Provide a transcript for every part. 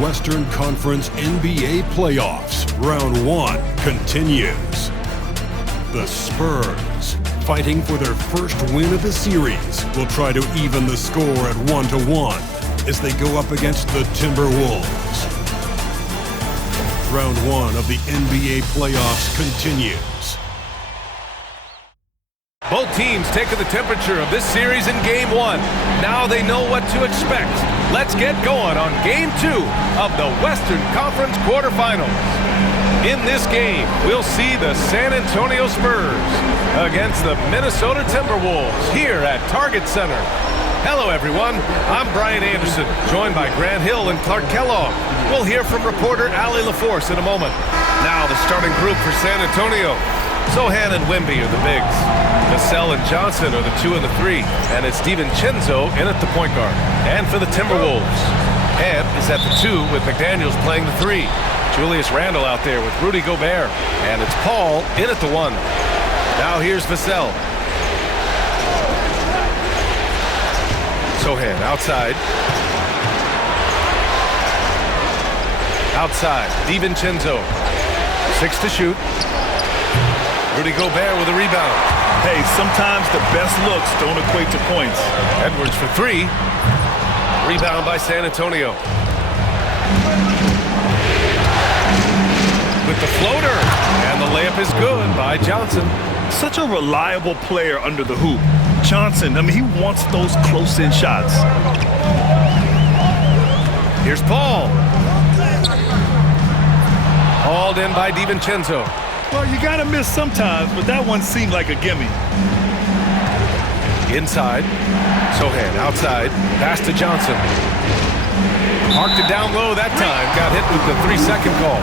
Western Conference NBA playoffs. Round 1 continues. The Spurs, fighting for their first win of the series, will try to even the score at 1-1 as they go up against the Timberwolves. Round 1 of the NBA playoffs continues. Both teams taking the temperature of this series in Game 1. Now they know what to expect. Let's get going on Game 2 of the Western Conference quarterfinals. In this game, we'll see the San Antonio Spurs against the Minnesota Timberwolves here at Target Center. Hello, everyone. I'm Brian Anderson, joined by Grant Hill and Clark Kellogg. We'll hear from reporter Allie LaForce in a moment. Now the starting group for San Antonio. Sochan and Wemby are the bigs. Vassell and Johnson are the 2 and the 3. And it's DiVincenzo in at the point guard. And for the Timberwolves, Ed is at the 2 with McDaniels playing the 3. Julius Randle out there with Rudy Gobert. And it's Paul in at the 1. Now here's Vassell. Sochan outside. Outside, DiVincenzo. 6 to shoot. Rudy Gobert with a rebound. Hey, sometimes the best looks don't equate to points. Edwards for 3. Rebound by San Antonio. With the floater. And the layup is good by Johnson. Such a reliable player under the hoop. Johnson, I mean, he wants those close-in shots. Here's Paul. Hauled in by DiVincenzo. Well, you gotta miss sometimes, but that one seemed like a gimme. Inside. Sochan outside. Pass to Johnson. Marked it down low that time. Got hit with the 3-second call.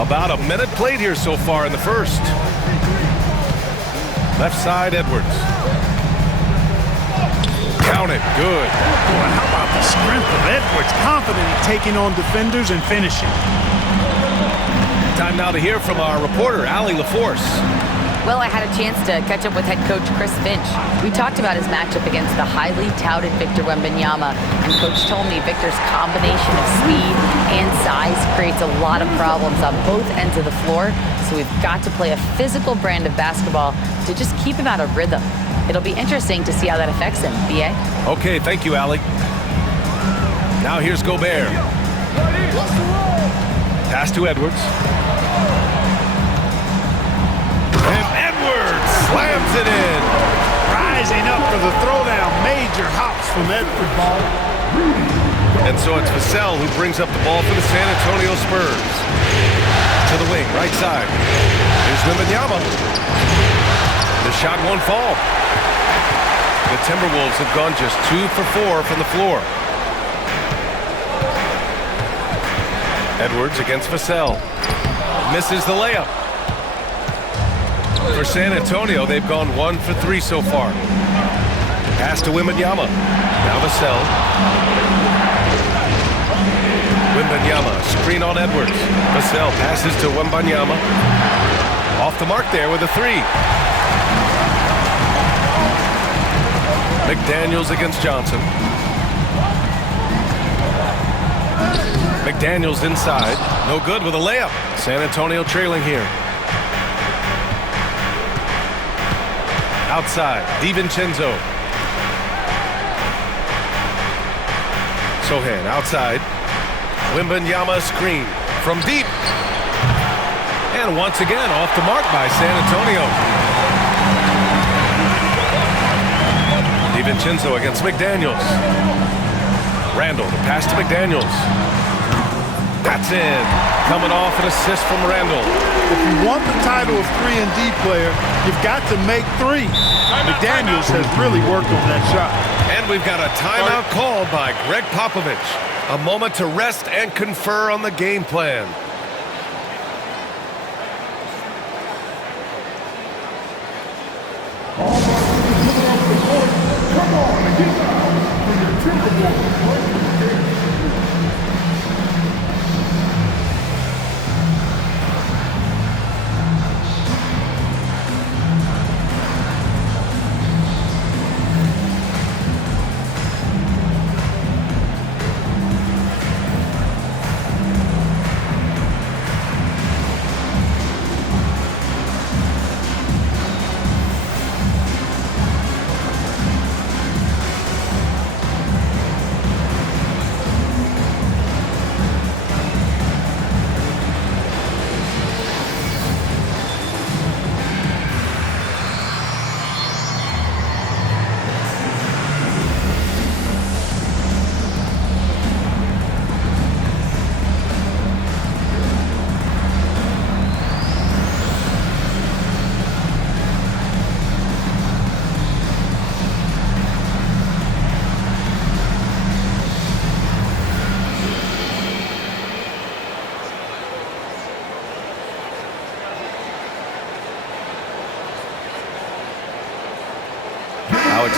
About a minute played here so far in the first. Left side, Edwards. Count it. Good. Boy, how about the strength of Edwards? Confident in taking on defenders and finishing. Time now to hear from our reporter, Allie LaForce. Well, I had a chance to catch up with head coach Chris Finch. We talked about his matchup against the highly touted Victor Wembanyama, and Coach told me Victor's combination of speed and size creates a lot of problems on both ends of the floor, so we've got to play a physical brand of basketball to just keep him out of rhythm. It'll be interesting to see how that affects him. B.A.? Okay, thank you, Allie. Now here's Gobert. Pass to Edwards. And Edwards slams it in. Rising up for the throwdown. Major hops from Edwards. And so it's Vassell who brings up the ball for the San Antonio Spurs. To the wing, right side. Here's Wembanyama. The shot won't fall. The Timberwolves have gone just 2 for 4 from the floor. Edwards against Vassell. Misses the layup. For San Antonio, they've gone 1 for 3 so far. Pass to Wembanyama. Now Vassell. Wembanyama, screen on Edwards. Vassell passes to Wembanyama. Off the mark there with a 3. McDaniels against Johnson. McDaniels inside. No good with a layup. San Antonio trailing here. Outside, DiVincenzo. Sochan outside. Wembanyama screen from deep. And once again off the mark by San Antonio. DiVincenzo against McDaniels. Randle, the pass to McDaniels. That's in. Coming off an assist from Randle. If you want the title of 3-and-D player, you've got to make 3. McDaniels has really worked on that shot. And we've got a timeout called by Greg Popovich. A moment to rest and confer on the game plan. Come on and get down for your Timberwolves.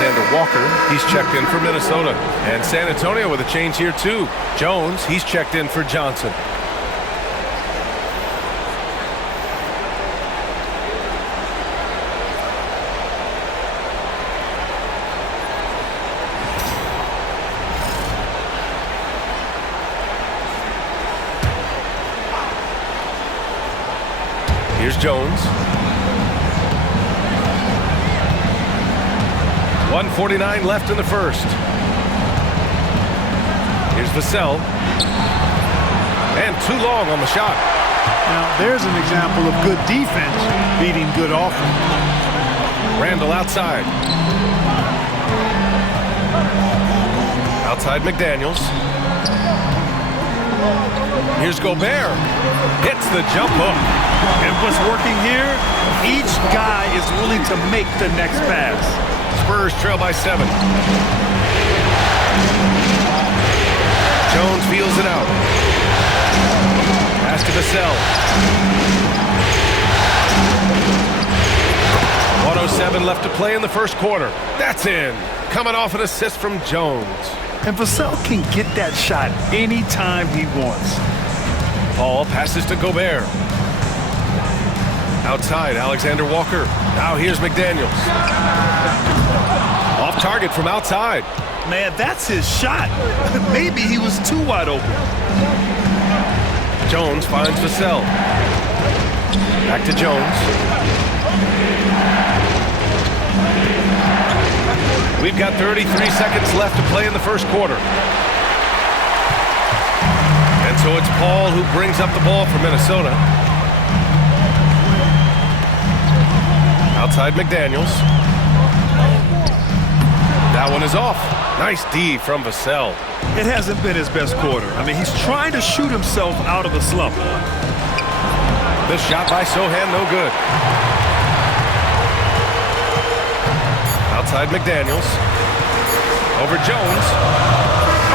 Alexander Walker. He's checked in for Minnesota. And San Antonio with a change here too. Jones, he's checked in for Johnson. Here's Jones. 1:49 left in the first. Here's Vassell. And too long on the shot. Now, there's an example of good defense beating good offense. Randall outside. Outside McDaniels. Here's Gobert. Hits the jump hook. And what's working here, each guy is willing to make the next pass. Spurs trail by 7. Jones feels it out. Pass to Vassell. 1:07 left to play in the first quarter. That's in. Coming off an assist from Jones. And Vassell can get that shot anytime he wants. Paul passes to Gobert. Outside, Alexander Walker. Now here's McDaniels. Off target from outside. Man, that's his shot. Maybe he was too wide open. Jones finds Vassell. Back to Jones. We've got 33 seconds left to play in the first quarter. And so it's Paul who brings up the ball for Minnesota. Outside McDaniels. That one is off. Nice D from Vassell. It hasn't been his best quarter. I mean, he's trying to shoot himself out of the slump. The shot by Sohan, no good. Outside McDaniels. Over Jones.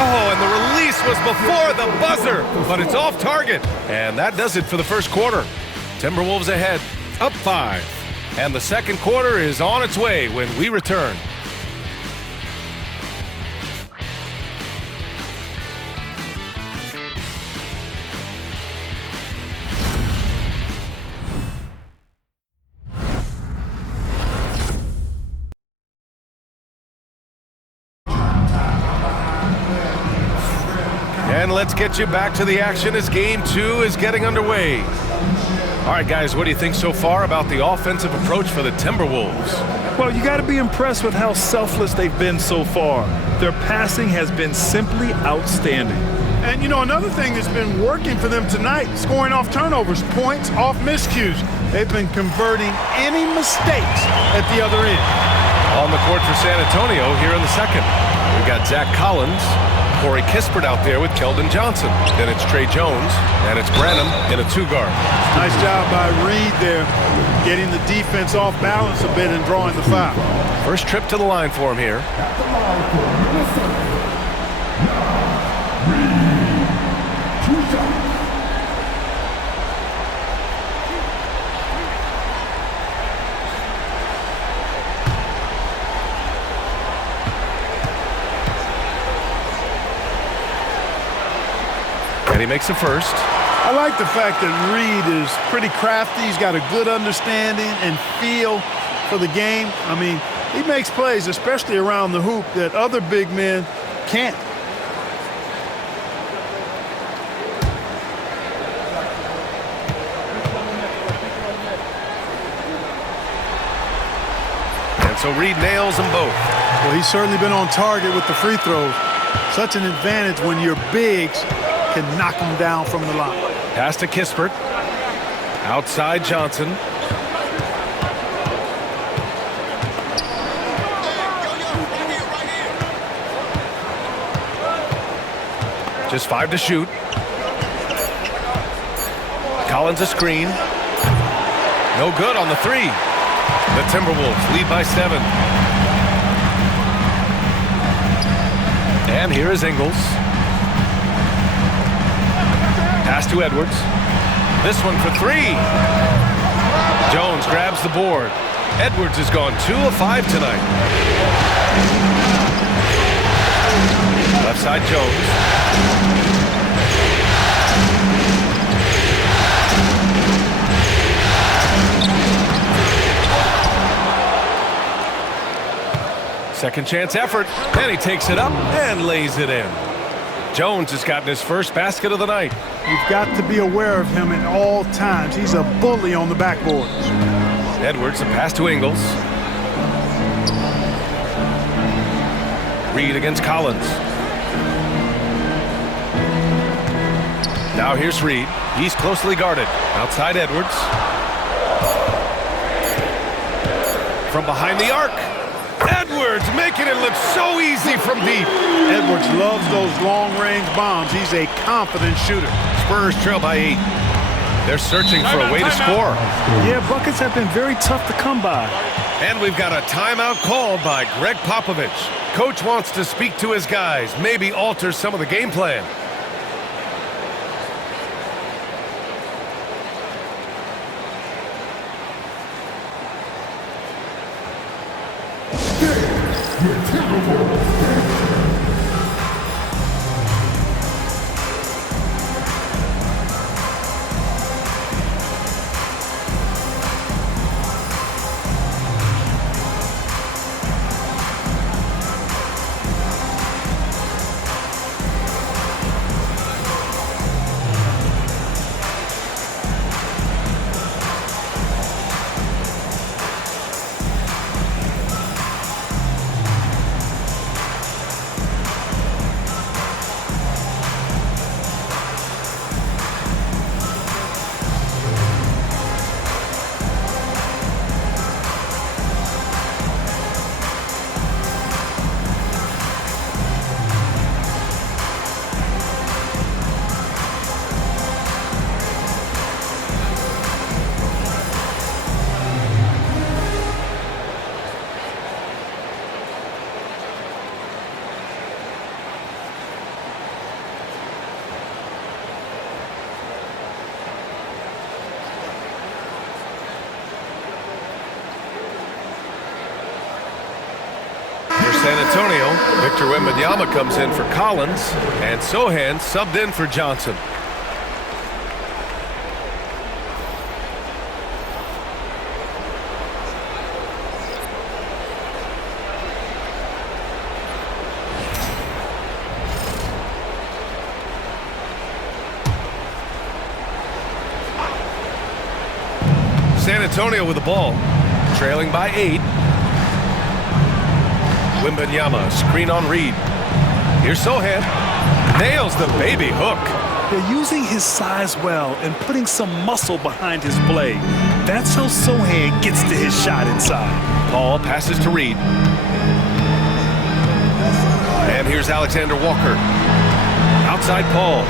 Oh, and the release was before the buzzer, but it's off target. And that does it for the first quarter. Timberwolves ahead, up 5. And the second quarter is on its way when we return. And let's get you back to the action as Game 2 is getting underway. All right, guys, what do you think so far about the offensive approach for the Timberwolves? Well, you got to be impressed with how selfless they've been so far. Their passing has been simply outstanding. And, you know, another thing that's been working for them tonight, scoring off turnovers, points off miscues. They've been converting any mistakes at the other end. On the court for San Antonio here in the second. We've got Zach Collins, Corey Kispert out there with Keldon Johnson. Then it's Trey Jones, and it's Branham in a 2-guard. Nice job by Reed there, getting the defense off balance a bit and drawing the foul. First trip to the line for him here. And he makes a first. I like the fact that Reed is pretty crafty. He's got a good understanding and feel for the game. I mean, he makes plays, especially around the hoop, that other big men can't. And so Reed nails them both. Well, he's certainly been on target with the free throws. Such an advantage when your bigs can knock them down from the line. Pass to Kispert. Outside Johnson. Just 5 to shoot. Collins a screen. No good on the 3. The Timberwolves lead by 7. And here is Ingles. Pass to Edwards. This one for 3. Jones grabs the board. Edwards has gone 2 of 5 tonight. Left side Jones. Second chance effort, and he takes it up and lays it in. Jones has gotten his first basket of the night. You've got to be aware of him at all times. He's a bully on the backboard. Edwards, a pass to Ingles. Reed against Collins. Now here's Reed. He's closely guarded. Outside Edwards. From behind the arc. Edwards making it look so easy from deep. Edwards loves those long-range bombs. He's a confident shooter. Spurs trail by 8. They're searching for a way to score. Yeah, buckets have been very tough to come by. And we've got a timeout called by Greg Popovich. Coach wants to speak to his guys, maybe alter some of the game plan. San Antonio, Victor Wembanyama comes in for Collins, and Sohan subbed in for Johnson. San Antonio with the ball, trailing by 8. Wembanyama, screen on Reed. Here's Sohan. Nails the baby hook. They're using his size well and putting some muscle behind his blade. That's how Sohan gets to his shot inside. Paul passes to Reed. And here's Alexander Walker. Outside Paul.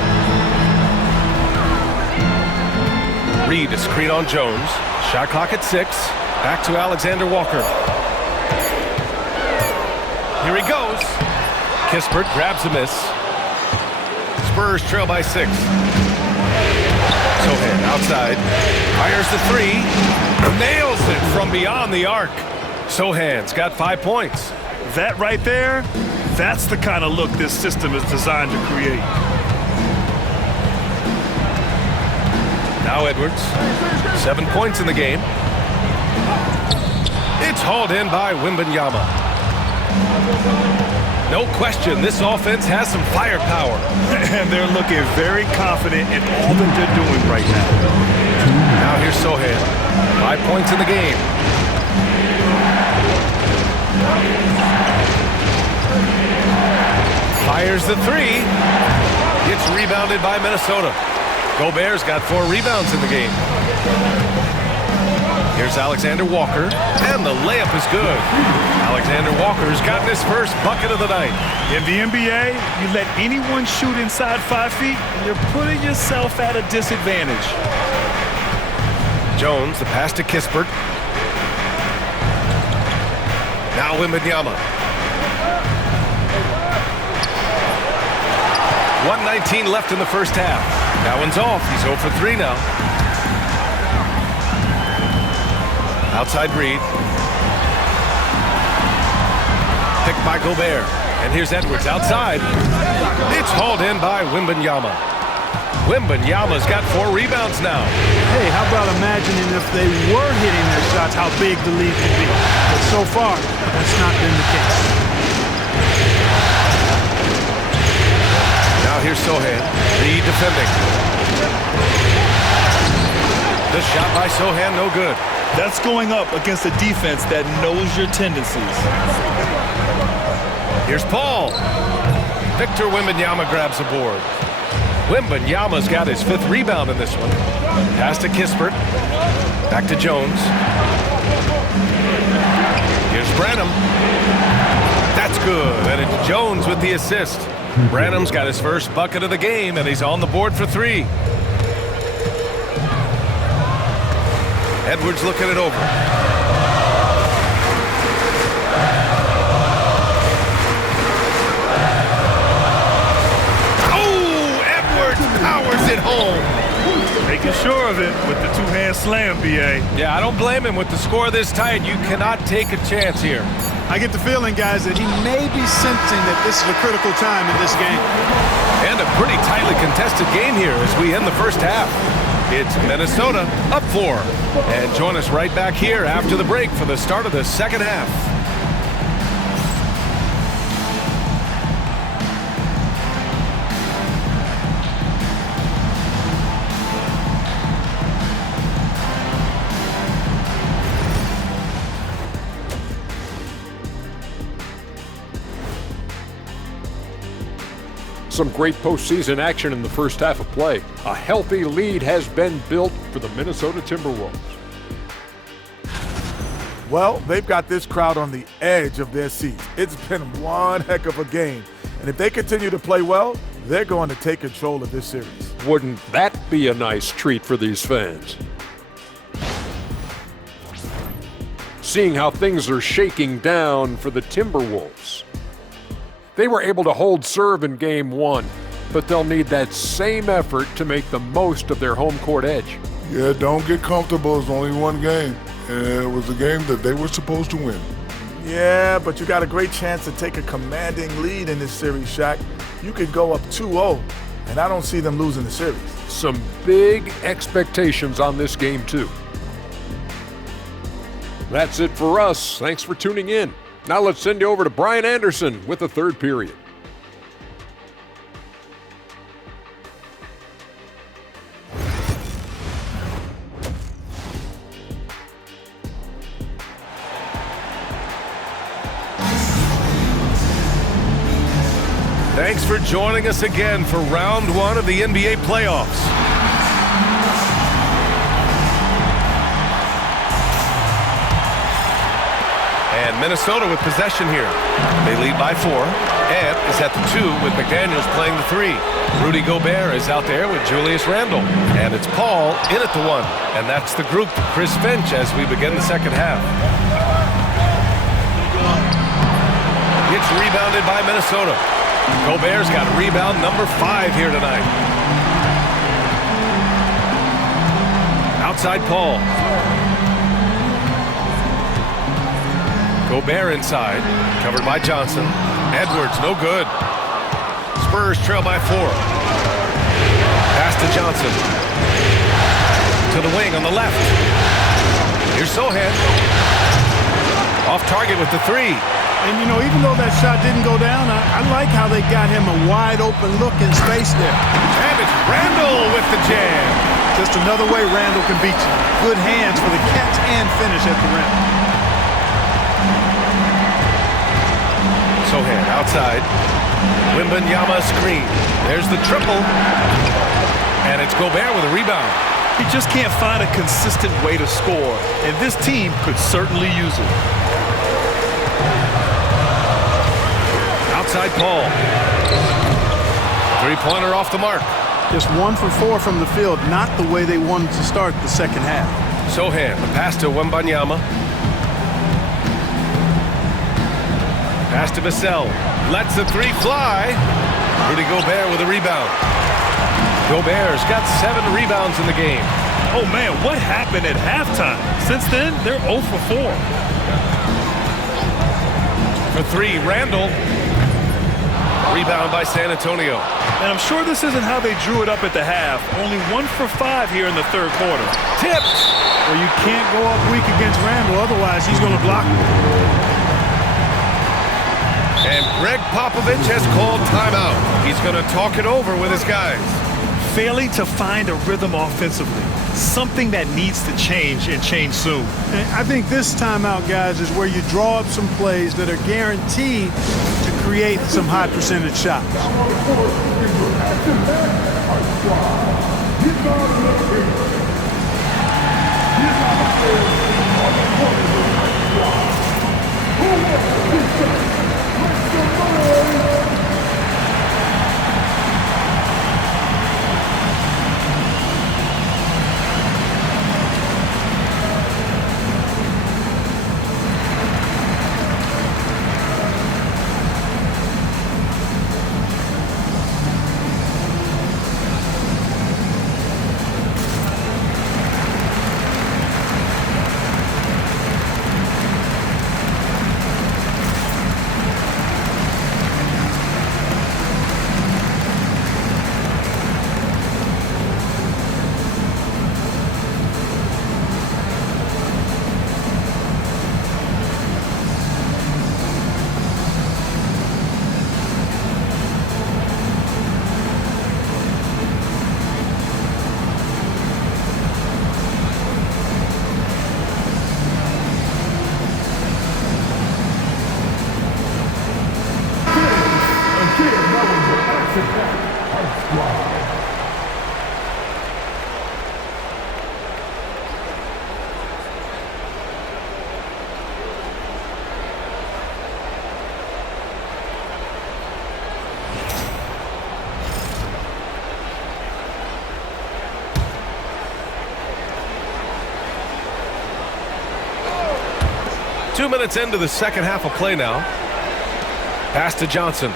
Reed, a screen on Jones. Shot clock at 6. Back to Alexander Walker. Here he goes. Kispert grabs a miss. Spurs trail by 6. Sohan outside. Fires the 3. Nails it from beyond the arc. Sohan's got 5 points. That right there, that's the kind of look this system is designed to create. Now Edwards. 7 points in the game. It's hauled in by Wembanyama. No question, this offense has some firepower. And they're looking very confident in all that they're doing right now. Now here's Sohan. 5 points in the game. Fires the 3. Gets rebounded by Minnesota. Gobert's got 4 rebounds in the game. Here's Alexander Walker, and the layup is good. Alexander Walker's gotten his first bucket of the night. In the NBA, you let anyone shoot inside 5 feet, and you're putting yourself at a disadvantage. Jones, the pass to Kispert. Now Wembanyama. 1:19 left in the first half. That one's off. He's 0 for 3 now. Outside Reed. Picked blocked by Gobert. And here's Edwards outside. It's hauled in by Wembanyama. Wembanyama's got 4 rebounds now. Hey, how about imagining if they were hitting their shots, how big the lead could be. But so far, that's not been the case. Now here's Sochan. Reed defending. The shot by Sochan, no good. That's going up against a defense that knows your tendencies. Here's Paul. Victor Wembanyama grabs the board. Wembanyama's got his 5th rebound in this one. Pass to Kispert. Back to Jones. Here's Branham. That's good, and it's Jones with the assist. Branham's got his first bucket of the game, and he's on the board for 3. Edwards looking it over. Oh, Edwards powers it home. Making sure of it with the 2-hand slam, B.A. Yeah, I don't blame him. With the score this tight, you cannot take a chance here. I get the feeling, guys, that he may be sensing that this is a critical time in this game. And a pretty tightly contested game here as we end the first half. It's Minnesota up 4. And join us right back here after the break for the start of the second half. Some great postseason action in the first half of play. A healthy lead has been built for the Minnesota Timberwolves. Well, they've got this crowd on the edge of their seats. It's been one heck of a game. And if they continue to play well, they're going to take control of this series. Wouldn't that be a nice treat for these fans? Seeing how things are shaking down for the Timberwolves. They were able to hold serve in Game 1, but they'll need that same effort to make the most of their home court edge. Yeah, don't get comfortable. It's only one game. And it was a game that they were supposed to win. Yeah, but you got a great chance to take a commanding lead in this series, Shaq. You could go up 2-0, and I don't see them losing the series. Some big expectations on this game, too. That's it for us. Thanks for tuning in. Now let's send you over to Brian Anderson with the third period. Thanks for joining us again for round 1 of the NBA playoffs. And Minnesota with possession here. They lead by 4. Ant is at the 2 with McDaniels playing the 3. Rudy Gobert is out there with Julius Randle. And it's Paul in at the 1. And that's the group to Chris Finch as we begin the second half. It's rebounded by Minnesota. Gobert's got rebound number 5 here tonight. Outside Paul. Gobert inside, covered by Johnson. Edwards, no good. Spurs trail by 4. Pass to Johnson. To the wing on the left. Here's Sochan. Off target with the 3. And, you know, even though that shot didn't go down, I like how they got him a wide open look in space there. And it's Randle with the jam. Just another way Randle can beat you. Good hands for the catch and finish at the rim. Sochan outside. Wembanyama screen. There's the triple. And it's Gobert with a rebound. He just can't find a consistent way to score, and this team could certainly use it. Outside Paul. 3-pointer off the mark. Just 1 for 4 from the field, not the way they wanted to start the second half. Sochan, the pass to Wembanyama. Pass to Vassell. Lets the 3 fly. Rudy Gobert with a rebound. Gobert's got 7 rebounds in the game. Oh, man, what happened at halftime? Since then, they're 0 for 4. For for three. Randall. Rebound by San Antonio. And I'm sure this isn't how they drew it up at the half. Only 1 for 5 here in the third quarter. Tipped. Well, you can't go up weak against Randall, otherwise he's going to block you. And Greg Popovich has called timeout. He's going to talk it over with his guys. Failing to find a rhythm offensively. Something that needs to change and change soon. And I think this timeout, guys, is where you draw up some plays that are guaranteed to create some high percentage shots. Two minutes into the second half of play now. Pass to Johnson.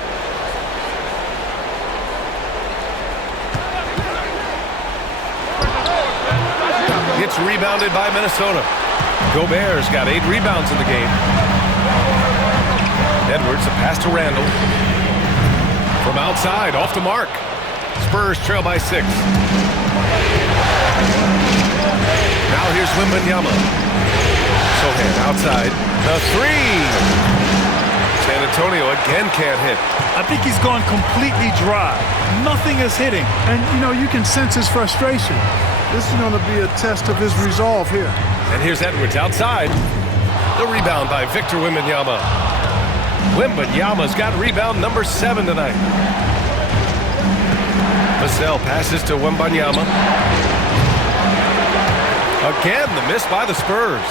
Gets rebounded by Minnesota. Gobert's got 8 rebounds in the game. Edwards, a pass to Randall. From outside, off the mark. Spurs trail by 6. Now here's Wembanyama. Sohan outside. The 3. San Antonio again can't hit. I think he's gone completely dry. Nothing is hitting. And, you know, you can sense his frustration. This is going to be a test of his resolve here. And here's Edwards outside. The rebound by Victor Wembanyama. Wembanyama's got rebound number 7 tonight. Vassell passes to Wembanyama. Again, the miss by the Spurs.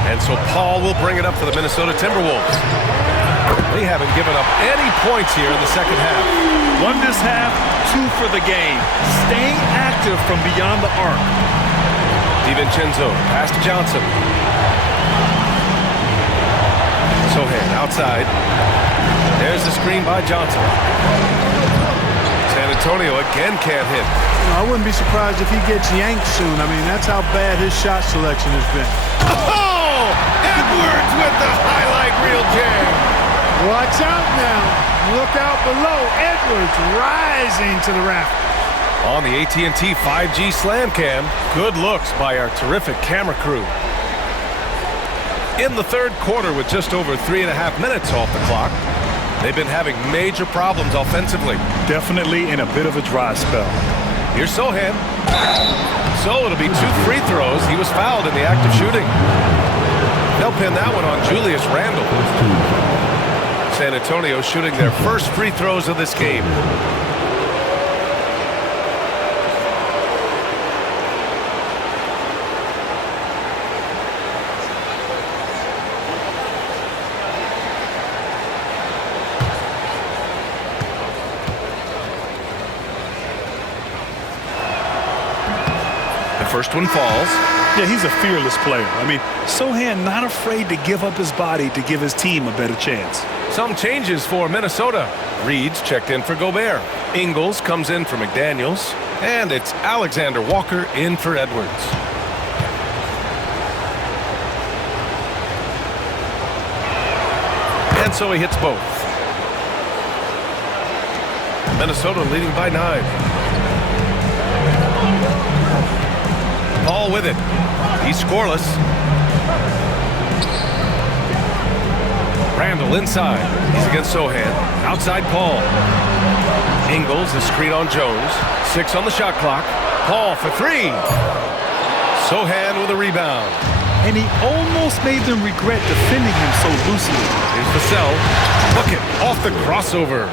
And so Paul will bring it up for the Minnesota Timberwolves. They haven't given up any points here in the second half. 1 this half, 2 for the game. Staying active from beyond the arc. DiVincenzo, pass to Johnson. Sohan outside. There's the screen by Johnson. San Antonio again can't hit. You know, I wouldn't be surprised if he gets yanked soon. I mean, that's how bad his shot selection has been. Oh! Edwards with the highlight reel jam. Watch out now. Look out below. Edwards rising to the raft. On the AT&T 5G Slam Cam, good looks by our terrific camera crew. In the third quarter with just over 3.5 minutes off the clock, they've been having major problems offensively. Definitely in a bit of a dry spell. Here's Sohan. So it'll be 2 free throws. He was fouled in the act of shooting. They'll pin that one on Julius Randle. San Antonio shooting their first free throws of this game. First one falls. Yeah, he's a fearless player. I mean, Sohan not afraid to give up his body to give his team a better chance. Some changes for Minnesota. Reed's checked in for Gobert. Ingles comes in for McDaniels. And it's Alexander Walker in for Edwards. And And so he hits both. Minnesota leading by 9. Paul with it. He's scoreless. Randall inside. He's against Sochan. Outside Paul. Ingles, the screen on Jones. 6 on the shot clock. Paul for 3. Sochan with a rebound. And he almost made them regret defending him so loosely. Here's Vassell. Bucket off the crossover.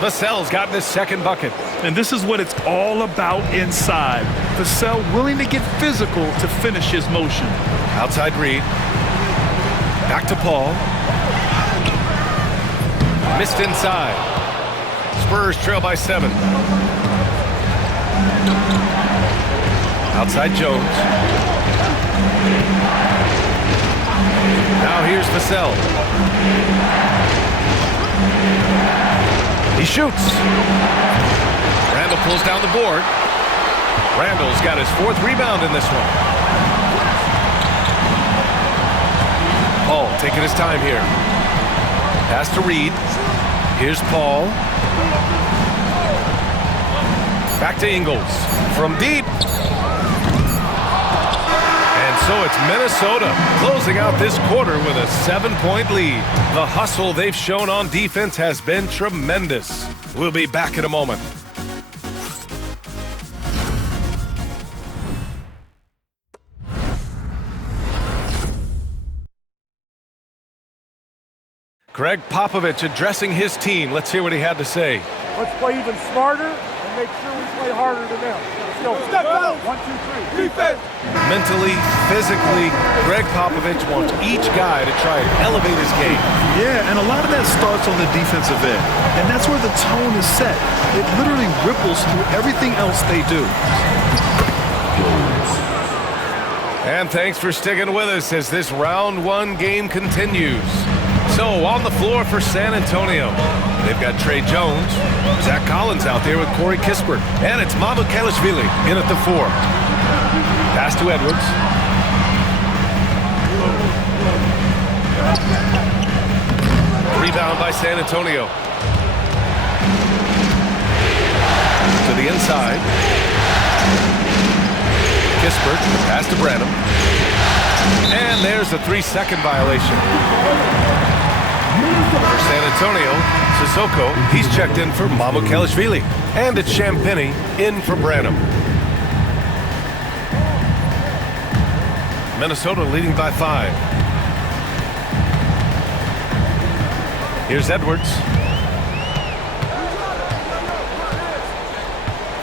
Vassell's gotten his second bucket. And this is what it's all about inside. Vassell willing to get physical to finish his motion. Outside Reed. Back to Paul. Missed inside. Spurs trail by 7. Outside Jones. Now here's Vassell. He shoots. Randall pulls down the board. Randall's got his 4th rebound in this one. Paul taking his time here. Pass to Reed. Here's Paul. Back to Ingles. From deep. And so it's Minnesota closing out this quarter with a 7-point lead. The hustle they've shown on defense has been tremendous. We'll be back in a moment. Greg Popovich addressing his team. Let's hear what he had to say. Let's play even smarter and make sure we play harder than them. Let's go. Step out. 1, 2, 3. Defense. Mentally, physically, Greg Popovich wants each guy to try and elevate his game. Yeah, and a lot of that starts on the defensive end. And that's where the tone is set. It literally ripples through everything else they do. And thanks for sticking with us as this round 1 game continues. So on the floor for San Antonio, they've got Trey Jones, Zach Collins out there with Corey Kispert, and it's Mamukelashvili in at the 4. Pass to Edwards. Rebound by San Antonio. To the inside. Kispert, pass to Branham. And there's a 3-second violation. For San Antonio, Sissoko, he's checked in for Mamukelashvili. And it's Champagnie in for Branham. Minnesota leading by 5. Here's Edwards.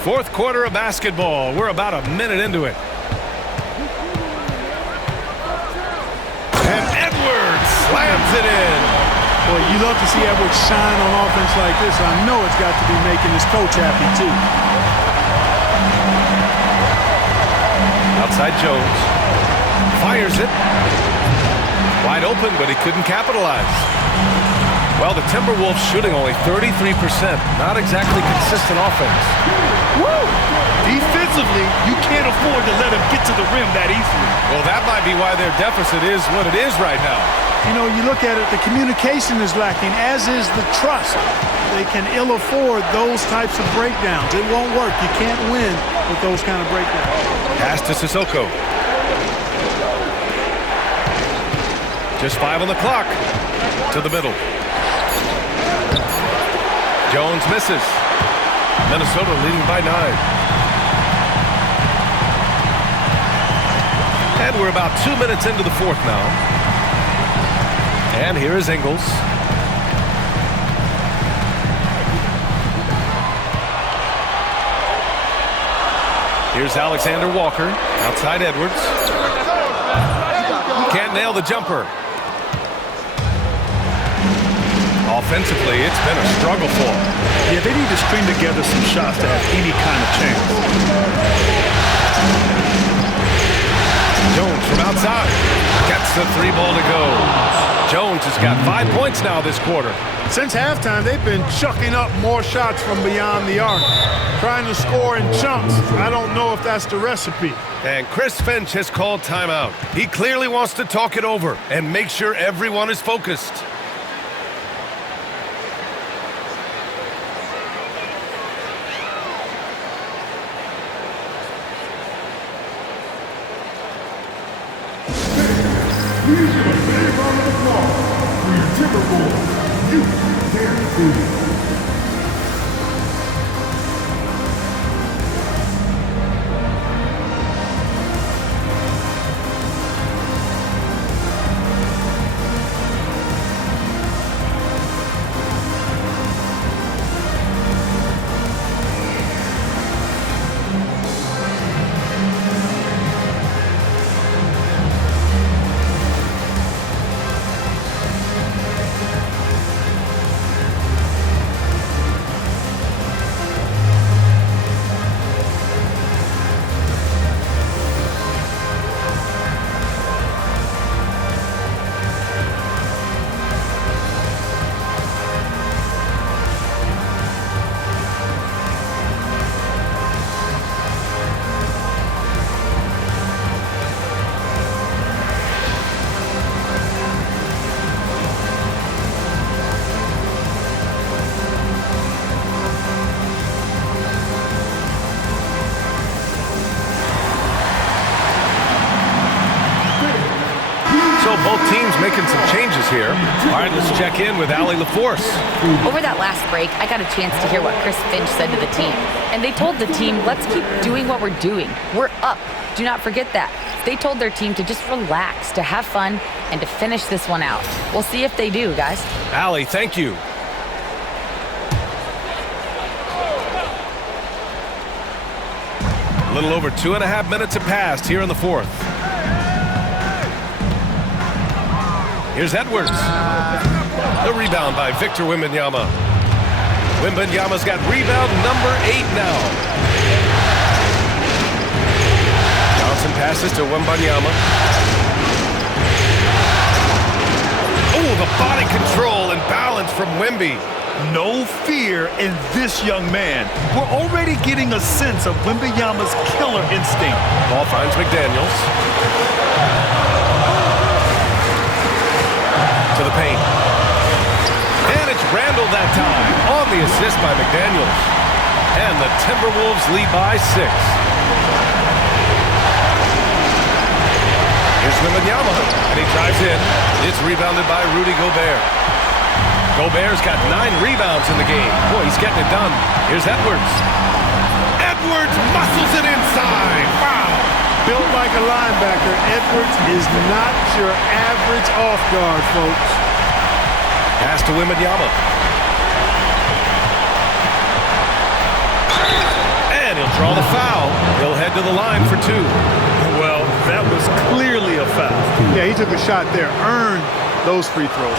4th quarter of basketball. We're about a minute into it. And Edwards slams it in. Boy, you love to see Edwards shine on offense like this. I know it's got to be making his coach happy, too. Outside Jones. Fires it. Wide open, but he couldn't capitalize. Well, the Timberwolves shooting only 33%. Not exactly consistent offense. Woo! Defensively, you can't afford to let him get to the rim that easily. Well, that might be why their deficit is what it is right now. You know, you look at it, the communication is lacking, as is the trust. They can ill afford those types of breakdowns. It won't work. You can't win with those kind of breakdowns. Pass to Sissoko. Just 5 on the clock. To the middle. Jones misses. Minnesota leading by 9. And we're about 2 minutes into the 4th now. And here is Ingles. Here's Alexander Walker. Outside Edwards. Can't nail the jumper. Offensively, it's been a struggle for them. Yeah, they need to string together some shots to have any kind of chance. Jones from outside. Gets the 3 ball to go. Jones has got 5 points now this quarter. Since halftime, they've been chucking up more shots from beyond the arc, trying to score in chunks. I don't know if that's the recipe. And Chris Finch has called timeout. He clearly wants to talk it over and make sure everyone is focused. Please give a big round of applause for your Timberwolves. You can't lose. Both teams making some changes here. All right, let's check in with Allie LaForce. Over that last break, I got a chance to hear what Chris Finch said to the team. And they told the team, let's keep doing what we're doing. We're up. Do not forget that. They told their team to just relax, to have fun, and to finish this one out. We'll see if they do, guys. Allie, thank you. A little over 2.5 minutes have passed here in the fourth. Here's Edwards. The rebound by Victor Wembanyama. Wembanyama's got rebound number 8 now. Johnson passes to Wembanyama. Oh, the body control and balance from Wemby. No fear in this young man. We're already getting a sense of Wembanyama's killer instinct. Ball finds McDaniels. To the paint. And it's Randall that time on the assist by McDaniels. And the Timberwolves lead by 6. Here's Wembanyama, and he drives in. It's rebounded by Rudy Gobert. Gobert's got 9 rebounds in the game. Boy, he's getting it done. Here's Edwards. Edwards muscles it inside. Wow. Built like a linebacker, Edwards is not your average off guard, folks. Pass to Wembanyama. And he'll draw the foul. He'll head to the line for 2. Well, that was clearly a foul. Yeah, he took a shot there, earned those free throws.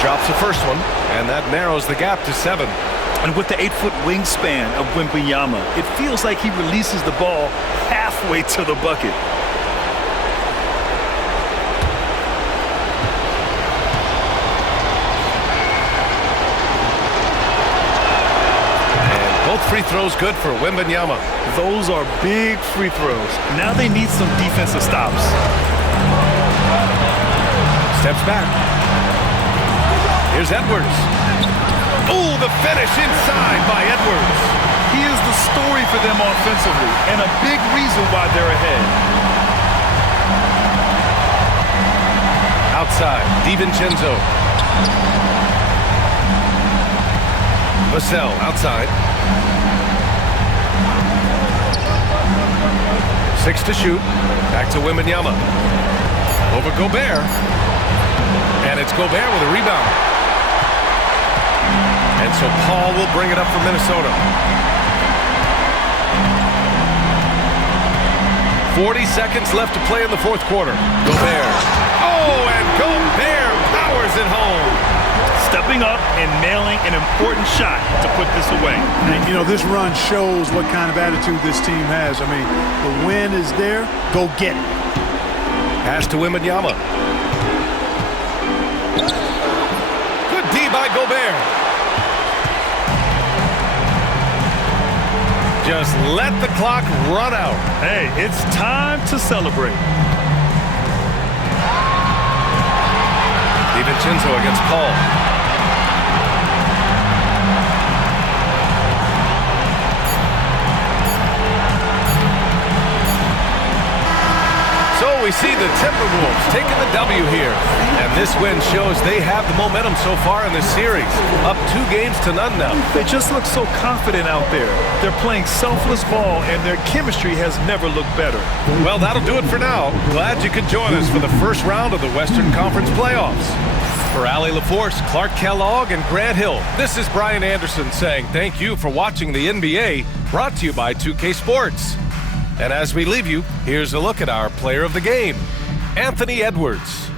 Drops the first one, and that narrows the gap to 7. And with the 8-foot wingspan of Wembanyama, it feels like he releases the ball halfway to the bucket. And both free throws good for Wembanyama. Those are big free throws. Now they need some defensive stops. Steps back. Here's Edwards. Oh, the finish inside by Edwards. He is the story for them offensively, and a big reason why they're ahead. Outside, DiVincenzo. Vassell outside. 6 to shoot. Back to Wembanyama. Over Gobert. And it's Gobert with a rebound. And so Paul will bring it up for Minnesota. 40 seconds left to play in the fourth quarter. Gobert. Oh, and Gobert powers it home. Stepping up and nailing an important shot to put this away. And, you know, this run shows what kind of attitude this team has. I mean, the win is there. Go get it. Pass to Wembanyama. Good D by Gobert. just let the clock run out. Hey, it's time to celebrate. DiVincenzo against Paul. So we see the Timberwolves taking the W here. And this win shows they have the momentum so far in this series. Up 2-0 now. They just look so confident out there. They're playing selfless ball, and their chemistry has never looked better. Well, that'll do it for now. Glad you could join us for the first round of the Western Conference playoffs. For Allie LaForce, Clark Kellogg, and Grant Hill, this is Brian Anderson saying thank you for watching the NBA, brought to you by 2K Sports. And as we leave you, here's a look at our player of the game, Anthony Edwards.